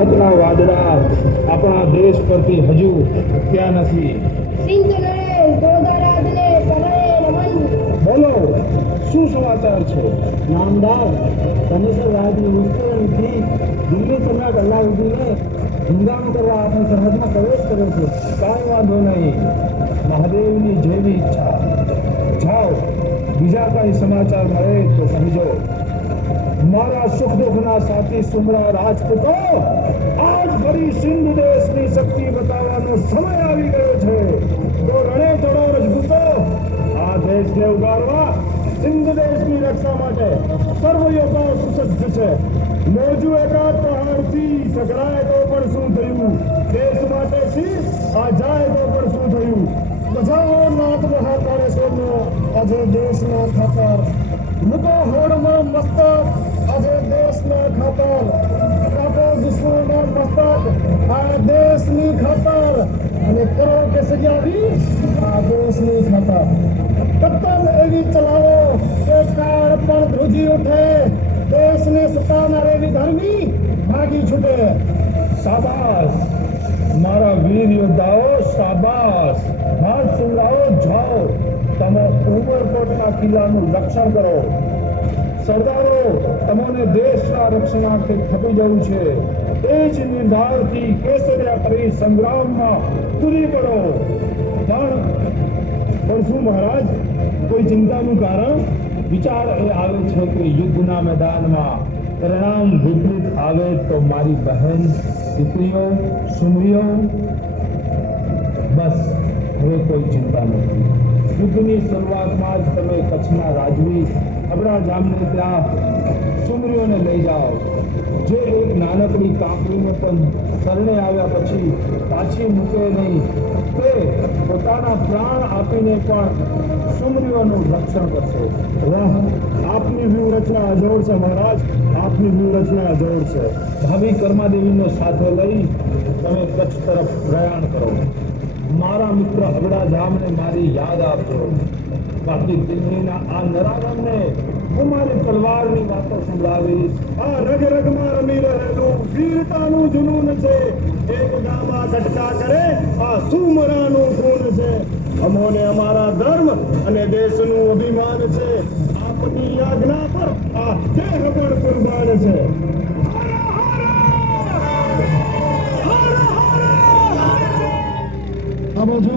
રાહતના વાદળા આપણા દેશ પરથી હજુ ત્યાં નથી. સિંધ નરેશ ગોદારાધને પગલે નમન. બોલો, શું સમાચાર છે? નામદાર, તનેસર રાજની મુશ્કેલીથી દિલ્હી સમ્રાટ અલાઉદ્દીને હંગામો કરવા આપણી સરહદમાં પ્રવેશ કર્યો છે. કાંઈ વાંધો નહીં, મહાદેવની જેવી ઈચ્છા. જાઓ, બીજા કાંઈ સમાચાર મળે તો કહેજો. મારા સુખ દુઃખના સાથી સુમરા રાજપૂતો, આજ ફરી સિંધ દેશની શક્તિ બતાવવાનો સમય આવી ગયો છે. તો રણે ચડો રજપૂતો, આ દેશને ઉગારવા, સિંધ દેશની રક્ષા માટે સર્વ યોદ્ધાઓ સુસજ્જ છે. મોજું એકાદ પહાડથી ટકરાય તો પણ શું થયું? દેશ માટે શીશ આ જાય તો પણ શું થયું? બજાવો નાથ મહાકાળે સોનો, આજે દેશના ખાતર. મૂકો હોડમાં મસ્તક, આજે દેશના ખાતર. કાપો દુશ્મનના મસ્તક, આ દેશની ખાતર. અને કરો કે સજાવી, આ દેશની ખાતર. પતંગ એવી ચલાવો કે કાળ પણ ધ્રુજી ઉઠે, દેશને સતાવનાર એવી ધર્મી ભાગી છૂટે. શાબાશ મારા વીર યોદ્ધાઓ, શાબાશ. હાથ સુમરાઓ, જાઓ, તમે ઉમરકોટના કિલ્લાનું રક્ષણ કરો. સરદારો, તમને દેશના રક્ષણાર્થે ખપી જવું છે. એ જ નિર્ધારથી કેસરિયા કરી સંગ્રામમાં કૂદી પડો. પણ શું મહારાજ, કોઈ ચિંતાનું કારણ? વિચાર એ આવે છે કે યુદ્ધના મેદાનમાં પરિણામ વિપરીત આવે તો મારી બહેન, દીકરીઓ, સુમરીઓ, બસ હવે કોઈ ચિંતા નથી. યુદ્ધની શરૂઆતમાં જ તમે કચ્છના રાજવી અબડા જામને ત્યાં સુમરીઓને લઈ જાઓ. જે એક નાનકડી કાંકરીને પણ શરણે આવ્યા પછી પાછી મૂકે નહીં, તે પોતાના પ્રાણ આપીને પણ સુમરીઓનું રક્ષણ કરશે. વાહ, આપની વ્યૂહરચના અજોડ છે મહારાજ, આપની વ્યૂહરચના અજોડ છે. ભાવિ કર્માદેવીનો સાથે લઈ તમે કચ્છ તરફ પ્રયાણ કરો. મારા મિત્ર અબડા જામને મારી યાદ આપજો. બાકી દિલ્હીના આ નરાધમને હું મારી તલવારની વાતો સંભળાવીશ. આ રગ રગમાં રમી રહેલું વીરતાનું જુનૂન છે. એક ગામમાં ઝટકા કરે આ સુમરાનું ખૂન છે. અમોને અમારા ધર્મ અને દેશનું અભિમાન છે. આપની આજ્ઞા પર આ દેહ પણ કુરબાન છે. આ બાજુ